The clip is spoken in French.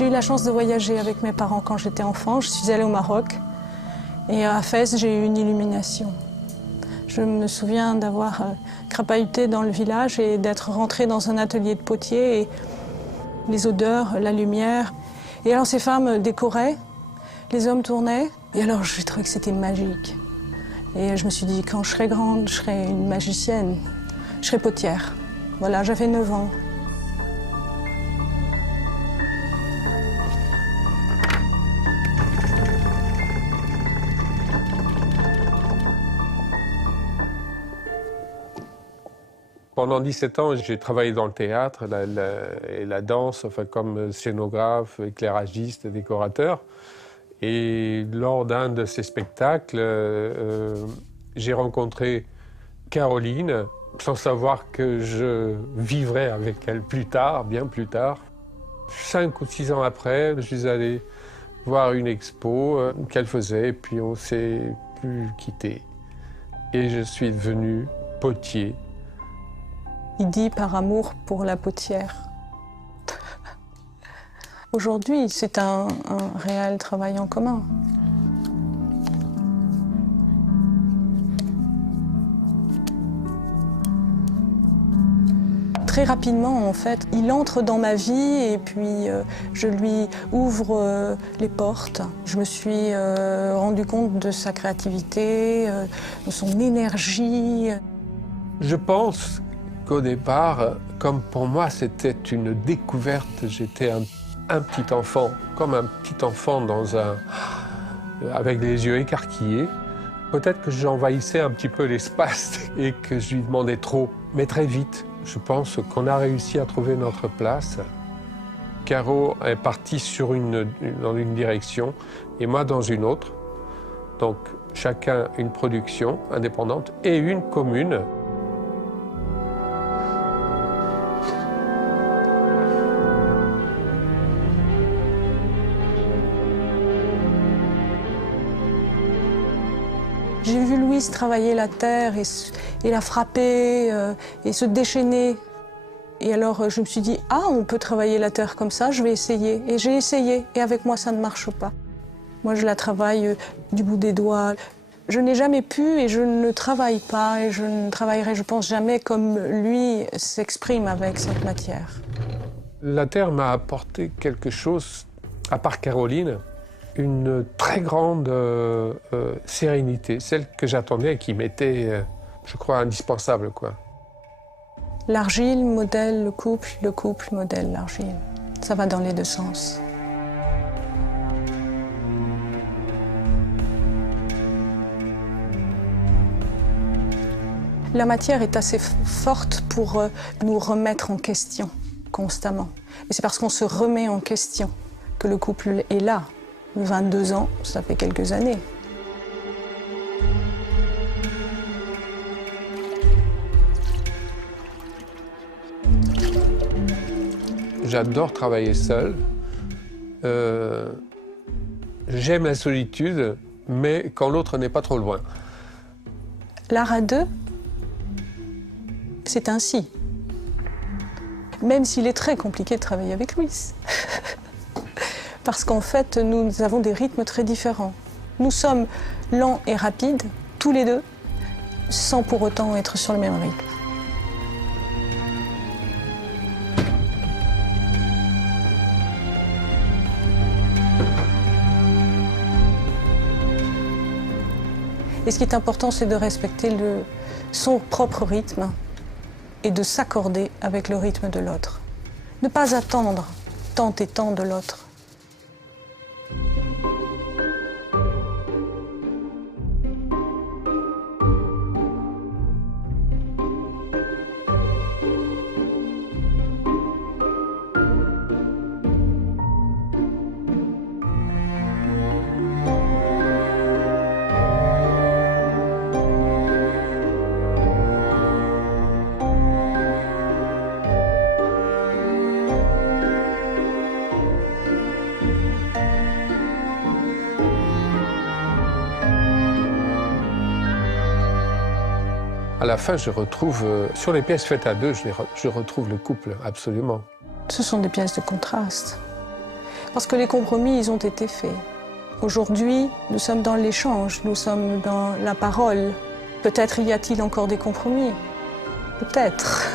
J'ai eu la chance de voyager avec mes parents quand j'étais enfant. Je suis allée au Maroc et à Fès, j'ai eu une illumination. Je me souviens d'avoir crapahuté dans le village et d'être rentrée dans un atelier de potier. Et les odeurs, la lumière. Et alors ces femmes décoraient, les hommes tournaient. Et alors je trouvais que c'était magique. Et je me suis dit, quand je serai grande, je serai une magicienne. Je serai potière. Voilà, j'avais 9 ans. Pendant 17 ans, j'ai travaillé dans le théâtre et la danse, enfin, comme scénographe, éclairagiste, décorateur. Et lors d'un de ces spectacles, j'ai rencontré Caroline, sans savoir que je vivrais avec elle plus tard, bien plus tard. 5 ou 6 ans après, je suis allé voir une expo qu'elle faisait, et puis on ne s'est plus quitté. Et je suis devenu potier. Il dit par amour pour la potière. Aujourd'hui, c'est un réel travail en commun. Très rapidement, en fait, il entre dans ma vie et puis je lui ouvre les portes. Je me suis rendu compte de sa créativité, de son énergie. Je pense qu'au départ, comme pour moi, c'était une découverte. J'étais un petit enfant, comme un petit enfant avec les yeux écarquillés. Peut-être que j'envahissais un petit peu l'espace et que je lui demandais trop. Mais très vite, je pense qu'on a réussi à trouver notre place. Caro est partie dans une direction et moi dans une autre. Donc chacun une production indépendante et une commune. J'ai vu Louise travailler la terre et la frapper et se déchaîner. Et alors je me suis dit, ah, on peut travailler la terre comme ça, je vais essayer. Et j'ai essayé, et avec moi ça ne marche pas. Moi je la travaille du bout des doigts. Je n'ai jamais pu et je ne travaille pas et je ne travaillerai, je pense, jamais comme lui s'exprime avec cette matière. La terre m'a apporté quelque chose, à part Caroline, une très grande sérénité, celle que j'attendais et qui m'était, je crois, indispensable, quoi. L'argile modèle le couple modèle l'argile. Ça va dans les deux sens. La matière est assez forte pour nous remettre en question constamment. Et c'est parce qu'on se remet en question que le couple est là. 22 ans, ça fait quelques années. J'adore travailler seul. J'aime la solitude, mais quand l'autre n'est pas trop loin. L'art à deux, c'est ainsi. Même s'il est très compliqué de travailler avec Louise. Parce qu'en fait, nous avons des rythmes très différents. Nous sommes lents et rapides, tous les deux, sans pour autant être sur le même rythme. Et ce qui est important, c'est de respecter son propre rythme et de s'accorder avec le rythme de l'autre. Ne pas attendre tant et tant de l'autre. À la fin, je retrouve, sur les pièces faites à deux, je retrouve le couple, absolument. Ce sont des pièces de contraste. Parce que les compromis, ils ont été faits. Aujourd'hui, nous sommes dans l'échange, nous sommes dans la parole. Peut-être y a-t-il encore des compromis. Peut-être.